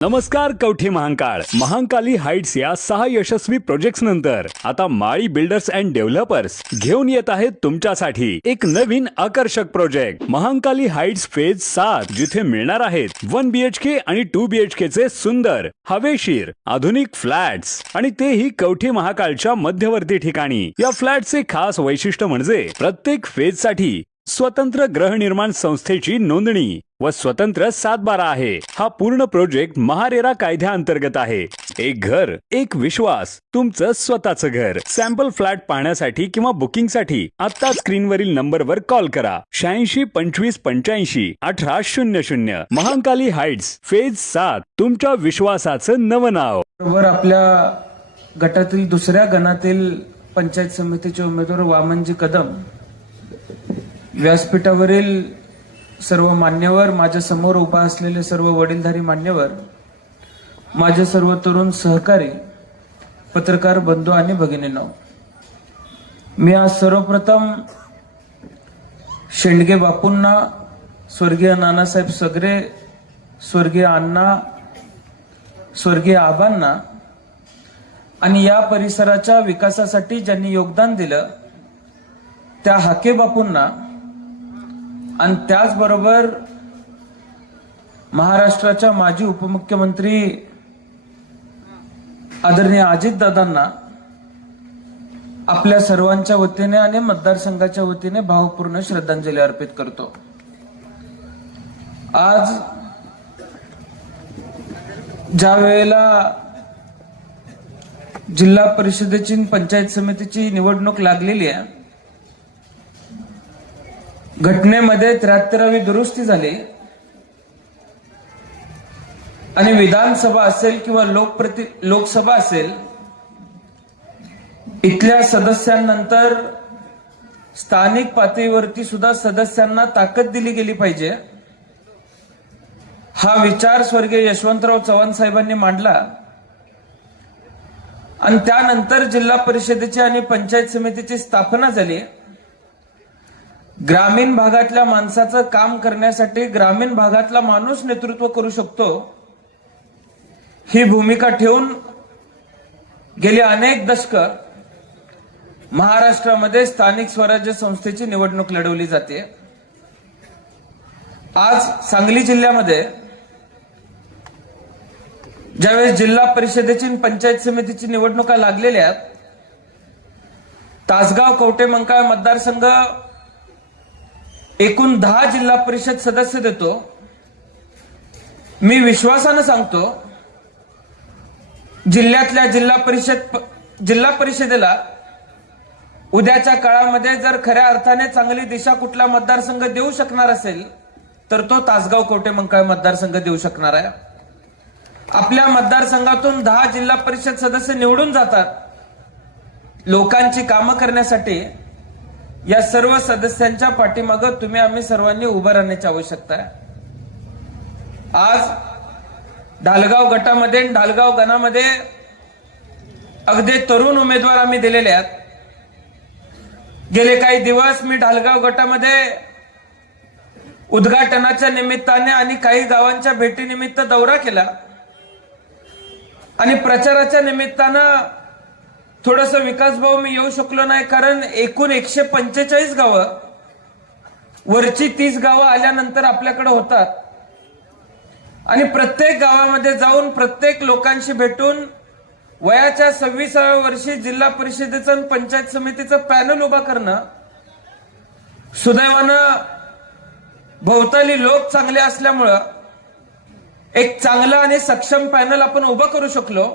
नमस्कार कवठे महांकाळ महांकाली हाइट्स या 6 यशस्वी प्रोजेक्ट्स नंतर आता माळी बिल्डर्स अँड डेव्हलपर्स घेऊन येत आहेत तुमच्यासाठी एक नवीन आकर्षक प्रोजेक्ट महांकाली हाइट्स फेज 7 जिथे मिळणार आहेत 1 BHK आणि 2 BHK चे सुंदर हवेशीर आधुनिक फ्लॅट्स आणि तेही कवठे महांकाळच्या मध्यवर्ती ठिकाणी। या फ्लॅटचे खास वैशिष्ट्य म्हणजे प्रत्येक फेज साठी स्वतंत्र गृहनिर्माण संस्थेची नोंदणी व स्वतंत्र 7/12 आहे। हा पूर्ण प्रोजेक्ट महारेरा कायद्याअंतर्गत आहे। एक घर एक विश्वास तुमचं स्वतःचं घर। सॅम्पल फ्लॅट पाहण्यासाठी किंवा बुकिंगसाठी आता स्क्रीनवरील नंबरवर कॉल करा 86 25 85 18 00। महांकाली हाइट्स फेज 7 तुमच्या विश्वासाचं नवं नाव। बरोबर आपल्या गटातील दुसऱ्या गणातील पंचायत समितीचे उमेदवार वामनजी कदम व्यासपीठावरील सर्व मान्यवर, माझ्या समोर उभा असलेले सर्व वडीलधारी मान्यवर, माझे सर्व तरुण सहकारी, पत्रकार बंधू आणि भगिनींनो, मी आज सर्वप्रथम शेंडगे बापूंना, स्वर्गीय नानासाहेब सगरे, स्वर्गीय अण्णा, स्वर्गीय आबांना आणि या परिसराच्या विकासासाठी ज्यांनी योगदान दिलं त्या हाके बापूंना आणि त्याचबरोबर महाराष्ट्राच्या माजी उपमुख्यमंत्री आदरणीय अजितदादांना आपल्या सर्वांच्या वतीने आणि मतदारसंघाच्या वतीने भावपूर्ण श्रद्धांजली अर्पित करतो। आज ज्या वेळेला जिल्हा परिषदेची पंचायत समितीची निवडणूक लागलेली आहे, घटनेमध्ये 73वी दुरुस्ती झाली आणि विधानसभा असेल किंवा लोकसभा असेल, इथल्या सदस्यांनंतर स्थानिक पातळीवरती सुद्धा सदस्यांना ताकद दिली गेली पाहिजे, हा विचार स्वर्गीय यशवंतराव चव्हाण साहेबांनी मांडला आणि त्यानंतर जिल्हा परिषदेची आणि पंचायत समितीची स्थापना झाली। ग्रामीण भागातल्या माणसाचं काम करण्यासाठी ग्रामीण भागातला माणूस नेतृत्व करू शकतो ही भूमिका ठेवून गेली अनेक दशकं महाराष्ट्रामध्ये स्थानिक स्वराज्य संस्थेची निवडणूक लढवली जाते। आज सांगली जिल्ह्यामध्ये ज्यावेळेस जिल्हा परिषदेची आणि पंचायत समितीची निवडणुका लागलेल्या आहेत, तासगाव कवठे महांकाळ मतदारसंघ एकूण 10 जिल्हा परिषद सदस्य देतो। मी विश्वासानं सांगतो, जिल्ह्यातल्या जिल्हा परिषदेला उद्याच्या काळामध्ये जर खऱ्या अर्थाने चांगली दिशा कुठला मतदारसंघ देऊ शकणार असेल तर तो तासगाव कवठे महांकाळ मतदारसंघ देऊ शकणार आहे। आपल्या मतदारसंघातून 10 जिल्हा परिषद सदस्य निवडून जातात लोकांची कामं करण्यासाठी। या सर्व सदस्यांच्या पाठीमागे तुम्ही आम्ही सर्वांनी उभं राहण्याची आवश्यकता आहे। आज ढालगाव गटामध्ये ढालगाव गणामध्ये अगदी तरुण उमेदवार आम्ही दिलेले आहेत। गेले काही दिवस मी ढालगाव गटामध्ये उद्घाटनाच्या निमित्ताने आणि काही गावांच्या भेटीनिमित्त दौरा केला आणि प्रचाराच्या निमित्तानं थोडस विकास भाऊ मी येऊ शकलो नाही, कारण एकूण 145 गावं वरची 30 गावं आल्यानंतर आपल्याकडे होतात आणि प्रत्येक गावामध्ये जाऊन प्रत्येक लोकांशी भेटून वयाच्या 26व्या वर्षी जिल्हा परिषदेचं आणि पंचायत समितीचं पॅनल उभा करणं, सुदैवानं भोवताली लोक चांगले असल्यामुळं एक चांगलं आणि सक्षम पॅनल आपण उभं करू शकलो।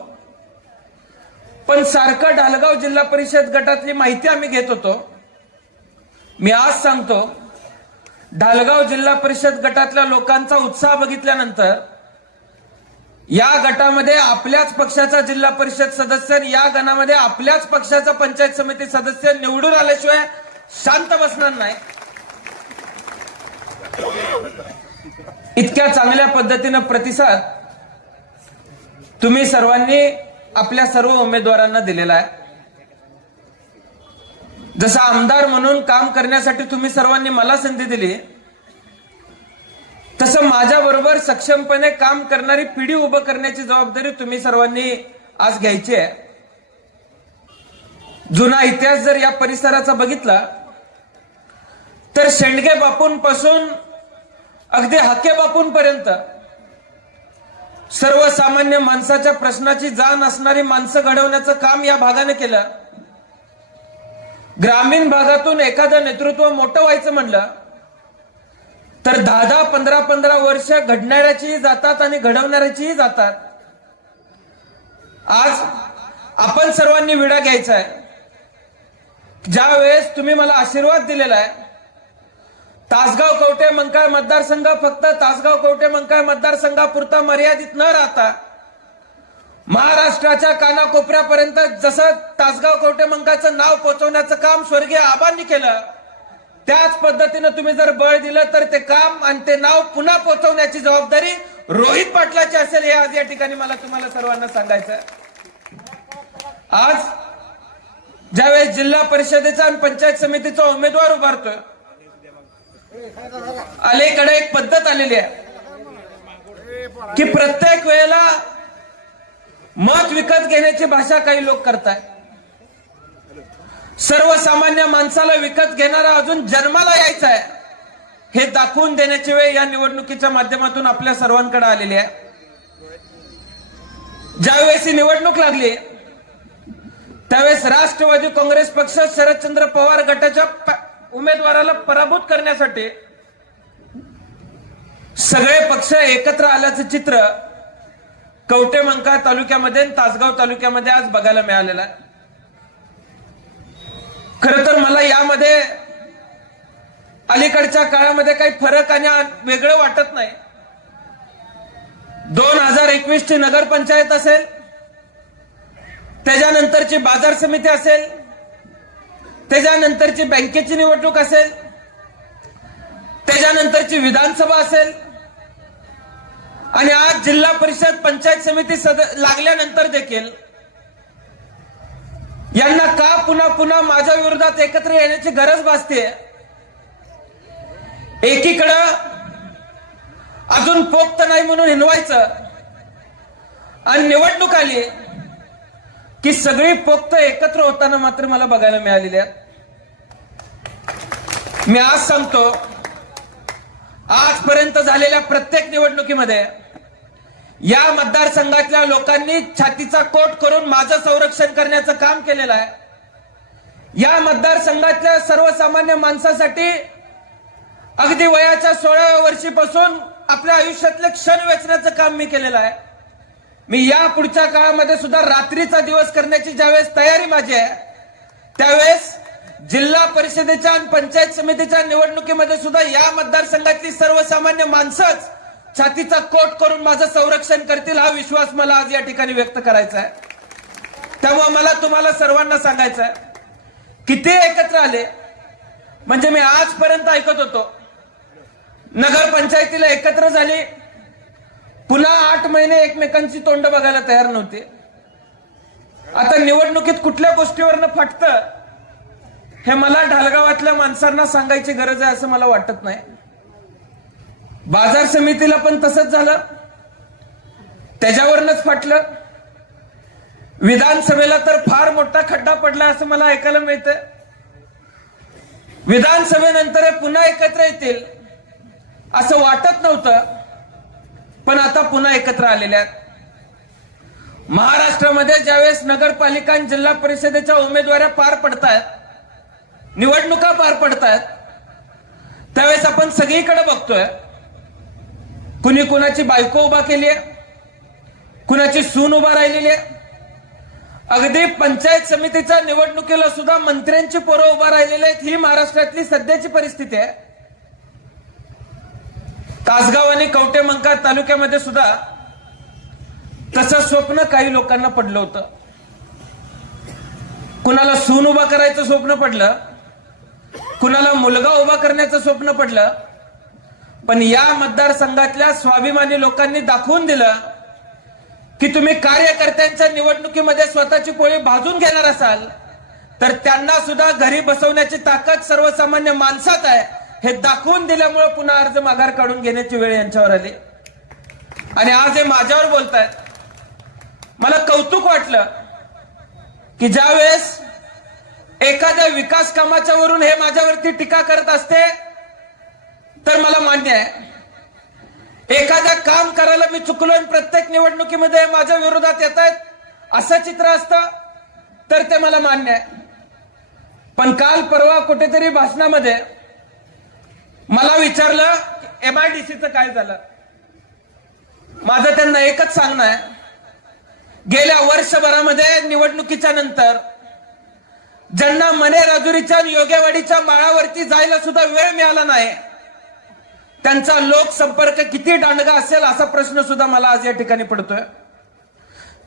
पण सारखं ढालगाव जिल्हा परिषद गटातली माहिती आम्ही घेत होतो। मी आज सांगतो, ढालगाव जिल्हा परिषद गटातल्या लोकांचा उत्साह बघितल्यानंतर या गटामध्ये आपल्याच पक्षाचा जिल्हा परिषद सदस्य, या गणामध्ये आपल्याच पक्षाचा पंचायत समिती सदस्य निवडून आल्याशिवाय शांत बसणार नाही। इतक्या चांगल्या पद्धतीनं प्रतिसाद तुम्ही सर्वांनी आपल्या सर्व उमेदवारांना दिलेला आहे। जसं आमदार म्हणून काम करण्यासाठी तुम्ही सर्वांनी मला संधी दिली, तसं माझ्याबरोबर सक्षमपणे काम करणारी पिढी उभं करण्याची जबाबदारी तुम्ही सर्वांनी आज घ्यायची आहे. जुना इतिहास जर या परिसराचा बघितला तर शेंडगे बापूंपासून अगदी हाके बापूंपर्यंत सर्वसामान्य माणसाच्या प्रश्नाची जाण असणारी माणसं घडवण्याचं काम या भागाने केलं. ग्रामीण भागातून एखादं नेतृत्व मोठं व्हायचं म्हणलं तर 10-10, 15-15 वर्ष घडणाऱ्याचीही जातात आणि घडवणाऱ्याचीही जातात. आज आपण सर्वांनी विडा घ्यायचा आहे. ज्या वेळेस तुम्ही मला आशीर्वाद दिलेला आहे, तासगाव कवठे मंकाळ मतदारसंघ फक्त तासगाव कवठे मंकाळ मतदारसंघापुरता मर्यादित न राहता महाराष्ट्राच्या कानाकोपऱ्यापर्यंत जसं तासगाव कवठे मंकाळचं नाव पोहोचवण्याचं काम स्वर्गीय आबांनी केलं, त्याच पद्धतीनं तुम्ही जर बळ दिलं तर ते काम आणि ते नाव पुन्हा पोहोचवण्याची जबाबदारी रोहित पाटलाची असेल, हे आज या ठिकाणी मला तुम्हाला सर्वांना सांगायचं आहे. आज ज्यावेळेस जिल्हा परिषदेचा आणि पंचायत समितीचा उमेदवार उभारतोय, अलीकडे एक पद्धत आलेली आहे की प्रत्येक वेळेला मत विकत घेण्याची भाषा काही लोक करतायत. सर्वसामान्य माणसाला विकत घेणारा अजून जन्माला यायचा आहे हे दाखवून देण्याची वेळ या निवडणुकीच्या माध्यमातून आपल्या सर्वांकडे आलेली आहे. ज्यावेळेस ही निवडणूक लागली त्यावेळेस राष्ट्रवादी काँग्रेस पक्ष शरदचंद्र पवार गटाच्या उमेदवाराला पराभूत करण्यासाठी सगळे पक्ष एकत्र आल्याचं चित्र कवठे मंकाळ तालुक्यामध्ये आणि तासगाव तालुक्यामध्ये आज बघायला मिळालेलं आहे. खरं तर मला यामध्ये अलीकडच्या काळामध्ये काही फरक आणि वेगळं वाटत नाही. 2021 ची नगरपंचायत असेल, त्याच्यानंतरची बाजार समिती असेल, त्याच्यानंतरची बँकेची निवडणूक असेल, त्याच्यानंतरची विधानसभा असेल आणि आज जिल्हा परिषद पंचायत समिती लागल्यानंतर देखील यांना का पुन्हा पुन्हा माझ्या विरोधात एकत्र येण्याची गरज भासते. एकीकडं अजून पोक्त नाही म्हणून हिनवायचं आणि निवडणूक आली की सगळी पोक्त एकत्र होताना मात्र मला बघायला मिळालेली आहे. मी आज सांगतो, आजपर्यंत झालेल्या प्रत्येक निवडणुकीमध्ये या मतदारसंघातल्या लोकांनी छातीचा कोट करून माझं संरक्षण करण्याचं काम केलेलं आहे. या मतदारसंघातल्या सर्वसामान्य माणसासाठी अगदी वयाच्या 16व्या वर्षीपासून आपल्या आयुष्यातले क्षण वेचण्याचं काम मी केलेलं आहे. मी या पुढच्या काळामध्ये सुद्धा रात्रीचा दिवस करण्याची ज्यावेळेस तयारी माझी आहे, त्यावेळेस जिल्हा परिषदेच्या आणि पंचायत समितीच्या निवडणुकीमध्ये सुद्धा या मतदारसंघातली सर्वसामान्य माणसंच छातीचा कोट करून माझं संरक्षण करतील, हा विश्वास मला आज या ठिकाणी व्यक्त करायचा आहे. त्यामुळे मला तुम्हाला सर्वांना सांगायचं आहे, किती एकत्र आले म्हणजे मी आजपर्यंत ऐकत होतो नगरपंचायतीला एकत्र झाली, पुन्हा 8 महिने एकमेकांची तोंड बघायला तयार नव्हते. आता निवडणुकीत कुठल्या गोष्टीवरनं फाटतं हे मला ढालगावातल्या माणसांना सांगायची गरज आहे असं मला वाटत नाही. बाजार समितीला पण तसंच झालं, त्याच्यावरनच फाटलं. विधानसभेला तर फार मोठा खड्डा पडला असं मला ऐकायला मिळतं. विधानसभेनंतर पुन्हा एकत्र येतील असं वाटत नव्हतं, पण आता पुन्हा एकत्र आलेले आहेत. महाराष्ट्रामध्ये ज्यावेळेस नगरपालिका आणि जिल्हा परिषदेच्या उमेदवाऱ्या पार पडतायत, निवडणुका पार पडतायत, त्यावेळेस आपण सगळीकडे बघतोय कुणी कुणाची बायको उभा केली आहे, कुणाची सून उभा राहिलेली आहे. अगदी पंचायत समितीच्या निवडणुकीला सुद्धा मंत्र्यांची पोरं उभा राहिलेली आहेत. ही महाराष्ट्रातली सध्याची परिस्थिती आहे. तासगाव आणि कवठे मंकाळ तालुक्यामध्ये सुद्धा तसं स्वप्न काही लोकांना पडलं होतं. कुणाला सून उभा करायचं स्वप्न पडलं, कुणाला मुलगा उभा करण्याचं स्वप्न पडलं, पण या मतदारसंघातल्या स्वाभिमानी लोकांनी दाखवून दिलं की तुम्ही कार्यकर्त्यांच्या निवडणुकीमध्ये स्वतःची पोळी भाजून घेणार असाल तर त्यांना सुद्धा घरी बसवण्याची ताकद सर्वसामान्य माणसात आहे, हे दाखवून दिल्यामुळे पुन्हा अर्ज माघार काढून घेण्याची वेळ यांच्यावर आली आणि आज हे माझ्यावर बोलतायत। मला कौतुक वाटलं की ज्या वेळेस एखाद्या विकास कामाच्या वरून हे माझ्यावरती टीका करत असते तर मला मान्य आहे। एखाद्या काम करायला मी चुकलो आणि प्रत्येक निवडणुकीमध्ये माझ्या विरोधात येत आहेत असं चित्र असतं तर ते मला मान्य आहे। पण काल परवा कुठेतरी भाषणामध्ये मला विचारलं MIDCचं काय झालं। माझं त्यांना एकच सांगणं आहे, गेल्या वर्षभरामध्ये निवडणुकीच्या नंतर ज्यांना मने राजुरीच्या आणि योगेवाडीच्या माळावरती जायला सुद्धा वेळ मिळाला नाही त्यांचा लोकसंपर्क किती दांडगा असेल असा प्रश्न सुद्धा मला आज या ठिकाणी पडतोय।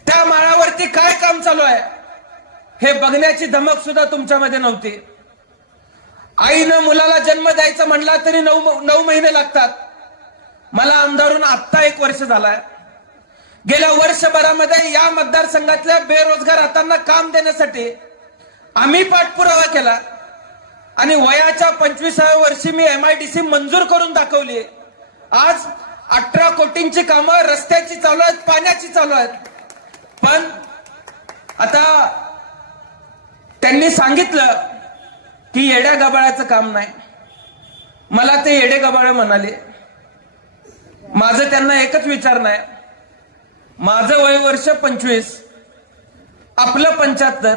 त्या माळावरती काय काम चालू आहे हे बघण्याची धमक सुद्धा तुमच्यामध्ये नव्हती। आईनं मुलाला जन्म द्यायचा म्हणला तरी 9 महिने लागतात। मला आमदारून आत्ता 1 वर्ष झालाय। गेल्या वर्षभरामध्ये या मतदारसंघातल्या बेरोजगार हातांना काम देण्यासाठी आम्ही पाठपुरावा केला आणि वयाच्या 25व्या वर्षी मी MIDC मंजूर करून दाखवली। आज 18 कोटींची कामं रस्त्याची चालू आहेत, पाण्याची चालू आहेत। पण आता त्यांनी सांगितलं की येड्या गबाळाचं काम नाही। मला ते येडे गबाळ म्हणाले। माझं त्यांना एकच विचारणं आहे, माझं वय वर्ष 25, आपलं 75।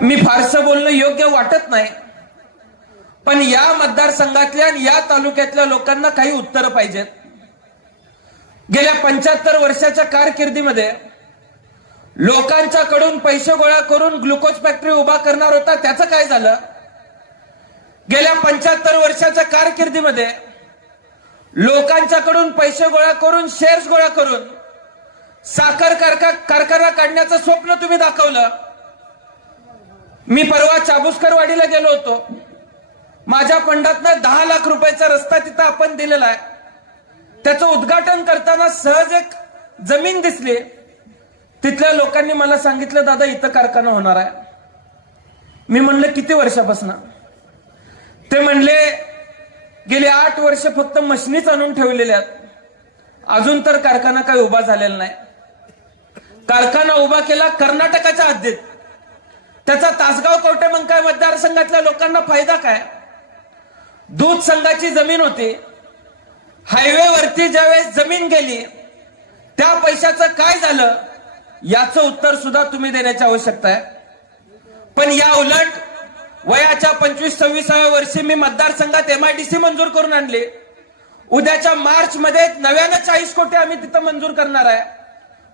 मी फारसं बोलणं योग्य वाटत नाही, पण या मतदारसंघातल्या आणि या तालुक्यातल्या लोकांना काही उत्तरं पाहिजेत। गेल्या 75 वर्षाच्या कारकिर्दीमध्ये लोकांच्याकडून पैसे गोळा करून ग्लुकोज फॅक्टरी उभा करणार होता, त्याचं काय झालं। गेल्या 75 वर्षाच्या कारकिर्दीमध्ये लोकांच्याकडून पैसे गोळा करून शेअर्स गोळा करून साखर कारखाना काढण्याचं स्वप्न तुम्ही दाखवलं। मी परवा चाबुस्करवाडीला गेलो होतो, माझ्या फंडातनं 10 लाख रुपयाचा रस्ता तिथं आपण दिलेला आहे। त्याचं उद्घाटन करताना सहज एक जमीन दिसली, तिथल्या लोकांनी मला सांगितलं दादा इथं कारखाना होणार आहे। मी म्हणलं किती वर्षापासून। ते म्हणले गेली 8 वर्ष फक्त मशिनीच आणून ठेवलेल्या आहेत, अजून तर कारखाना काही उभा झालेला नाही। कारखाना उभा केला कर्नाटकाच्या हद्दीत, त्याचा तासगाव कवठेमंकाळ मतदारसंघातल्या लोकांना फायदा काय। दूध संघाची जमीन होती, हायवेवरती ज्यावेळेस जमीन गेली त्या पैशाचं काय झालं याचं उत्तर सुद्धा तुम्ही देण्याची आवश्यकता आहे। पण या उलट वयाच्या 25-26व्या वर्षी मी मतदारसंघात MIDC मंजूर करून आणली। उद्याच्या मार्च मध्ये नव्यानं 40 कोटी आम्ही तिथं मंजूर करणार आहे।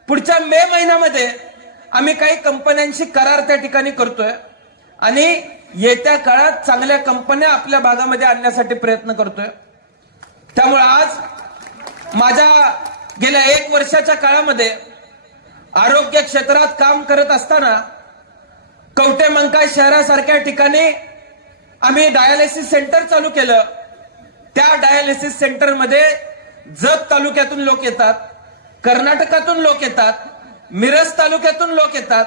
पुढच्या मे महिन्यामध्ये आम्ही काही कंपन्यांशी करार त्या ठिकाणी करतोय आणि येत्या काळात चांगल्या कंपन्या आपल्या भागामध्ये आणण्यासाठी प्रयत्न करतोय। त्यामुळे आज माझ्या गेल्या 1 वर्षाच्या काळामध्ये आरोग्य क्षेत्रात काम करत असताना कवठेमंकाळ शहरासारख्या ठिकाणी आम्ही डायलिसिस सेंटर चालू केलं। त्या डायलिसिस सेंटरमध्ये जत तालुक्यातून लोक येतात, कर्नाटकातून लोक येतात, मिरज तालुक्यातून लोक येतात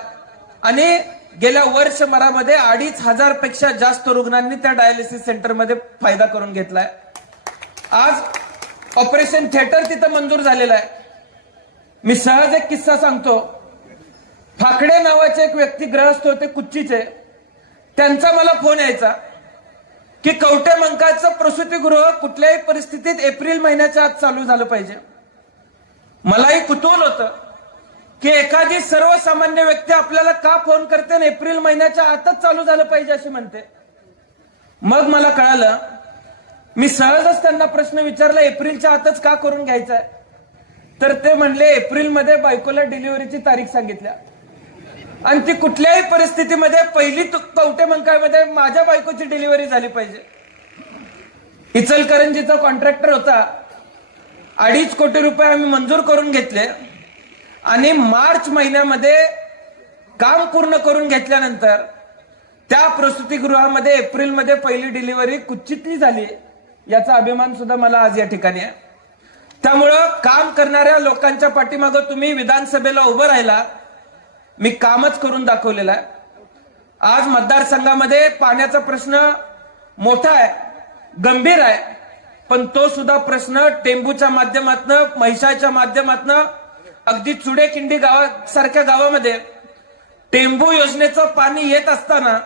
आणि गेल्या वर्षभरामध्ये 2,500 पेक्षा जास्त रुग्णांनी त्या डायलिसिस सेंटरमध्ये फायदा करून घेतलाय। आज ऑपरेशन थिएटर तिथं मंजूर झालेलं आहे। मी सहज एक किस्सा सांगतो। फाकडे नावाचे एक व्यक्ती ग्रहस्थ होते कुच्चीचे, त्यांचा मला फोन यायचा की कवठेमंकाळचं प्रसूतीगृह कुठल्याही परिस्थितीत एप्रिल महिन्याच्या आत चालू झालं पाहिजे। मलाही कुतूहल होतं की एखादी सर्वसामान्य व्यक्ती आपल्याला का फोन करते आणि एप्रिल महिन्याच्या आतच चालू झालं पाहिजे अशी म्हणते। मग मला कळालं, मी सहजच त्यांना प्रश्न विचारला एप्रिलच्या आतच का करून घ्यायचा आहे, तर ते म्हणले एप्रिलमध्ये बायकोला डिलिव्हरीची तारीख सांगितल्या आणि ती कुठल्याही परिस्थितीमध्ये पहिली कवठेमंकाळमध्ये माझ्या बायकोची डिलिव्हरी झाली पाहिजे। इचलकरंजीचा कॉन्ट्रॅक्टर होता, 2.5 कोटी रुपये आम्ही मंजूर करून घेतले आणि मार्च महिन्यामध्ये काम पूर्ण करून घेतल्यानंतर त्या प्रसूतीगृहामध्ये एप्रिलमध्ये पहिली डिलिव्हरी कुच्चीतली झाली, याचा अभिमान सुद्धा मला आज या ठिकाणी आहे। त्यामुळं काम करणाऱ्या लोकांच्या पाठीमागं तुम्ही विधानसभेला उभं राहिला, मी कामच करून दाखवलेला आहे। आज मतदारसंघामध्ये पाण्याचा प्रश्न मोठा आहे, गंभीर आहे, पण तो सुद्धा प्रश्न टेंबूच्या माध्यमातनं, म्हैसाच्या माध्यमातनं, अगदी चुडेकिंडी गावासारख्या गावामध्ये टेंबू योजनेचं पाणी येत असताना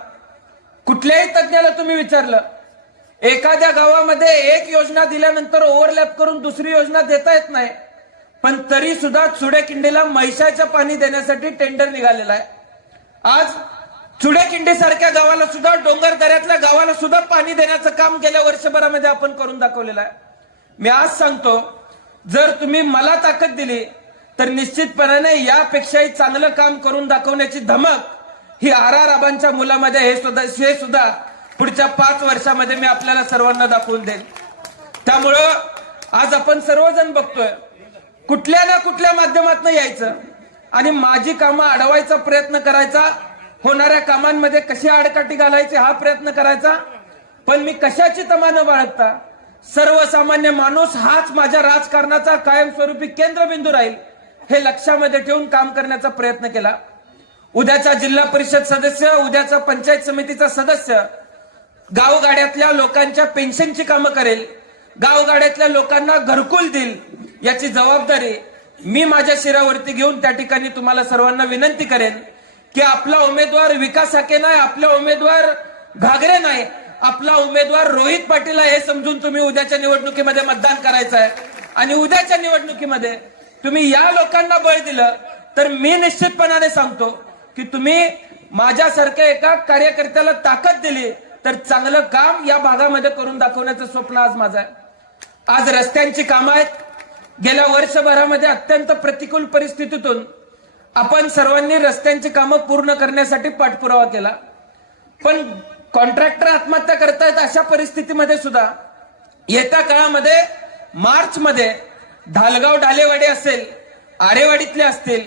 कुठल्याही तज्ञाला तुम्ही विचारलं, एखाद्या गावामध्ये एक योजना दिल्यानंतर ओव्हरलॅप करून दुसरी योजना देता येत नाही, पण तरी सुद्धा चुडेकिंडीला म्हैसाचं पाणी देण्यासाठी टेंडर निघालेला आहे. आज चुडेकिंडी सारख्या गावाला सुद्धा, डोंगर दऱ्यातल्या गावाला सुद्धा पाणी देण्याचं काम गेल्या वर्षभरामध्ये आपण करून दाखवलेलं आहे. मी आज सांगतो, जर तुम्ही मला ताकद दिली तर निश्चितपणाने यापेक्षाही चांगलं काम करून दाखवण्याची धमक ही आबांच्या मुलामध्ये हे सुद्धा पुढच्या 5 वर्षामध्ये मी आपल्याला सर्वांना दाखवून देईन. त्यामुळं आज आपण सर्वजण बघतोय, कुठल्या ना कुठल्या माध्यमातून यायचं आणि माझी कामं अडवायचा प्रयत्न करायचा, होणाऱ्या कामांमध्ये कशी आडकाठी घालायची हा प्रयत्न करायचा. पण मी कशाची तमा न बाळगता सर्वसामान्य माणूस हाच माझ्या राजकारणाचा कायमस्वरूपी केंद्रबिंदू राहील हे लक्षामध्ये ठेवून काम करण्याचा प्रयत्न केला. उद्याचा जिल्हा परिषद सदस्य, उद्याचा पंचायत समितीचा सदस्य गावगाड्यातल्या लोकांच्या पेन्शनची कामं करेल, गावगाड्यातल्या लोकांना घरकुल देईल, याची जबाबदारी मी माझ्या शिरावरती घेऊन त्या ठिकाणी तुम्हाला सर्वांना विनंती करेन की आपला उमेदवार विकास हाके नाही, आपला उमेदवार घागरे नाही, आपला उमेदवार रोहित पाटील आहे हे समजून तुम्ही उद्याच्या निवडणुकीमध्ये मतदान करायचं आहे. आणि उद्याच्या निवडणुकीमध्ये तुम्ही या लोकांना बळ दिलं तर मी निश्चितपणाने सांगतो की तुम्ही माझ्यासारख्या एका कार्यकर्त्याला ताकद दिली तर चांगलं काम या भागामध्ये करून दाखवण्याचं स्वप्न आज माझं आहे. आज रस्त्यांची कामं आहेत. गेल्या वर्षभरामध्ये अत्यंत प्रतिकूल परिस्थितीतून आपण सर्वांनी रस्त्यांची कामं पूर्ण करण्यासाठी पाठपुरावा केला, पण कॉन्ट्रॅक्टर आत्महत्या करतायत. अशा परिस्थितीमध्ये सुद्धा येत्या काळामध्ये मार्चमध्ये ढालगाव डालेवाडी असेल, आरेवाडीतले असतील,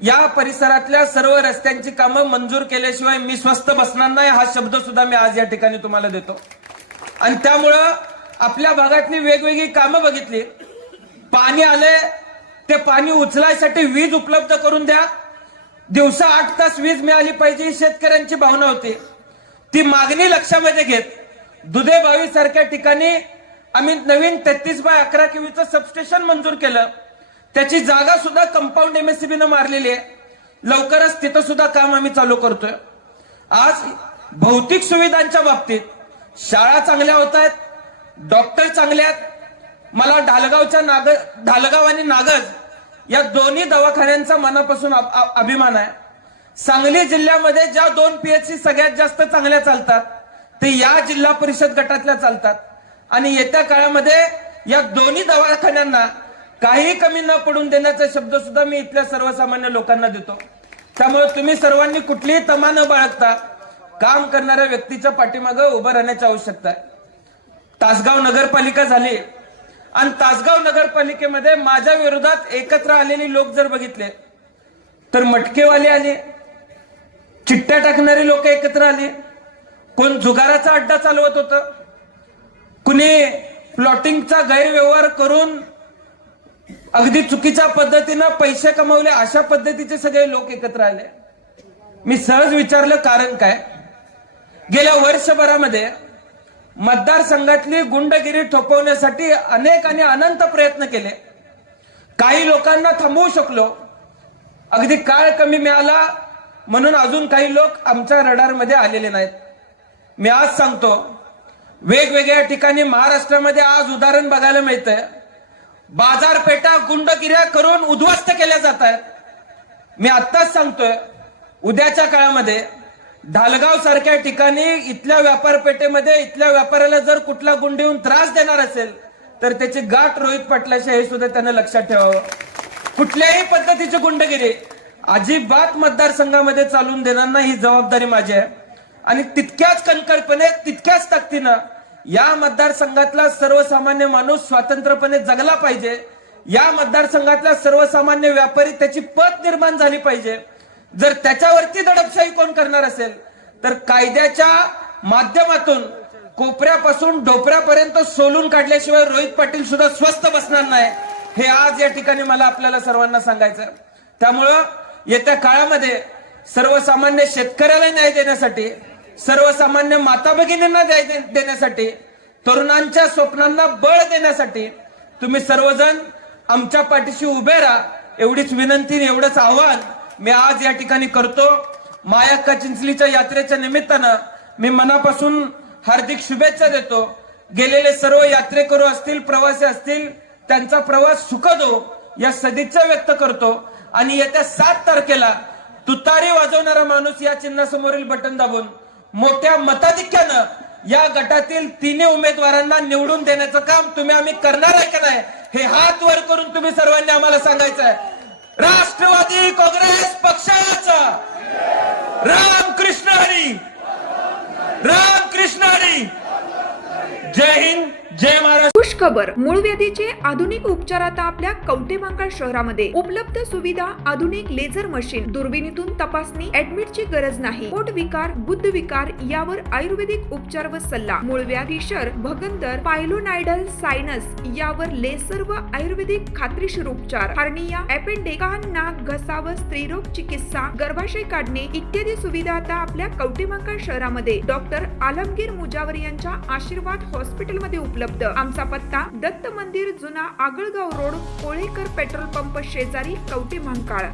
या परिसरातल्या सर्व रस्त्यांची कामं मंजूर केल्याशिवाय मी स्वस्थ बसणार नाही हा शब्द सुद्धा मी आज या ठिकाणी तुम्हाला देतो. आणि त्यामुळं आपल्या भागातली वेगवेगळी कामं बघितली. पाणी आले, ते पाणी उचलायसाठी वीज उपलब्ध करून द्या, दिवसा 8 तास वीज मिळाली पाहिजे ही शेतकऱ्यांची भावना होती. ती मागणी लक्षामध्ये घेत दुधेबावी सारख्या ठिकाणी आम्ही नवीन 33/11 केव्हीचं सबस्टेशन मंजूर केलं. त्याची जागा सुद्धा कंपाऊंड MSCBनं मारलेली आहे. लवकरच तिथं सुद्धा काम आम्ही चालू करतोय. आज भौतिक सुविधांच्या बाबतीत शाळा चांगल्या होत आहेत, डॉक्टर चांगले आहेत. मला ढालगाव आणि नागज या दोन्ही दवाखान्यांचा मनापासून अभिमान आहे. सांगली जिल्ह्यामध्ये ज्या 2 PHC सगळ्यात जास्त चांगल्या चालतात ते या जिल्हा परिषद गटातल्या चालतात. आणि येत्या काळामध्ये या दोन्ही दवाखान्यांना काही कमी न पडून देण्याचा शब्द सुद्धा मी इथल्या सर्वसामान्य लोकांना देतो. त्यामुळे तुम्ही सर्वांनी कुठलीही तमा न बाळगता काम करणाऱ्या व्यक्तीच्या पाठीमागे उभं राहण्याची आवश्यकता आहे. तासगाव नगरपालिका झाली आणि तासगाव नगरपालिकेमध्ये माझ्या विरोधात एकत्र आलेली लोक जर बघितले तर मटकेवाले आले, चिठ्ठ्या टाकणारी लोक एकत्र आली, कोण जुगाराचा अड्डा चालवत होतं, कुणी प्लॉटिंगचा गैरव्यवहार करून अगदी चुकीच्या पद्धतीनं पैसे कमवले, अशा पद्धतीचे सगळे लोक एकत्र आले. मी सहज विचारलं कारण काय. गेल्या वर्षभरामध्ये मतदारसंघातली गुंडगिरी थोपवण्यासाठी अनेक आणि अनंत प्रयत्न केले. काही लोकांना थांबवू शकलो, अगदी काळ कमी मिळाला म्हणून अजून काही लोक आमच्या रडारमध्ये आलेले नाहीत. मी आज सांगतो, वेगवेगळ्या ठिकाणी महाराष्ट्रामध्ये आज उदाहरण बघायला मिळतंय. बाजारपेठा गुंडगिऱ्या करून उद्ध्वस्त केल्या जात आहेत. मी आत्ताच सांगतोय, उद्याच्या काळामध्ये ढालगाव सारख्या ठिकाणी इथल्या व्यापारपेठेमध्ये इथल्या व्यापाऱ्याला जर कुठला गुंड येऊन त्रास देणार असेल तर त्याची गाठ रोहित पाटलाशी हे सुद्धा त्यानं लक्षात ठेवावं. कुठल्याही पद्धतीची गुंडगिरी अजिबात मतदारसंघामध्ये चालून देणार नाही, ही जबाबदारी माझी आहे. आणि तितक्याच कणखरपणे, तितक्याच ताकदीनं या मतदारसंघातला सर्वसामान्य माणूस स्वतंत्रपणे जगला पाहिजे. या मतदारसंघातला सर्वसामान्य व्यापारी त्याची पत निर्माण झाली पाहिजे. जर त्याच्यावरती दडपशाही कोण करणार असेल तर कायद्याच्या माध्यमातून कोपऱ्यापासून डोपऱ्यापर्यंत सोलून काढल्याशिवाय रोहित पाटील सुद्धा स्वस्थ बसणार नाही, हे आज या ठिकाणी मला आपल्याला सर्वांना सांगायचं. त्यामुळं येत्या काळामध्ये सर्वसामान्य शेतकऱ्याला न्याय देण्यासाठी, सर्वसामान्य माता भगिनींना देण्यासाठी, तरुणांच्या स्वप्नांना बळ देण्यासाठी तुम्ही सर्वजण आमच्या पाठीशी उभे राहा, एवढीच विनंती, एवढंच आव्हान मी आज या ठिकाणी करतो. मायक्का चिंचलीच्या यात्रेच्या निमित्तानं मी मनापासून हार्दिक शुभेच्छा देतो. गेलेले सर्व यात्रेकरू असतील, प्रवासी असतील, त्यांचा प्रवास सुखद हो या सदिच्छा व्यक्त करतो. आणि येत्या 7 तारखेला तुतारी वाजवणारा माणूस या चिन्हासमोरील बटन दाबून मोठ्या मताधिक्यानं या गटातील 3 उमेदवारांना निवडून देण्याचं काम आम्ही करणार आहे का नाही, हे हात वर करून तुम्ही सर्वांनी आम्हाला सांगायचं आहे. राष्ट्रवादी काँग्रेस पक्षाचा रामकृष्ण हरी, रामकृष्ण हरी. जय हिंद, जय महाराष्ट्र. खुश खबर, मूळ व्याधीचे आधुनिक उपचार आता आपल्या कवठेमहांकाळ शहरामध्ये उपलब्ध. सुविधा, आधुनिक लेझर मशीन, दुर्बिणीतून तपासणी, ऍडमिटची गरज नाही. पोट विकार, गुद्ध विकार यावर आयुर्वेदिक उपचार व सल्ला. मूळव्याध, फिशर, भगंदर, पायलोनायडल, सायनस यावर लेसर व आयुर्वेदिक खात्रीशीर उपचार. हार्निया, अपेंडिक्स, कान, नाक, घसा व स्त्रीरोग चिकित्सा, गर्भाशय काढणे इत्यादी सुविधा आता आपल्या कवठेमहांकाळ शहरामध्ये डॉक्टर आलमगीर मुजावर यांच्या आशीर्वाद हॉस्पिटलमध्ये उपलब्ध. आमचा पत्ता दत्त मंदिर, जुना Agalgaon road, Kolekar petrol pump शेजारी, कवठेमहांकाळ.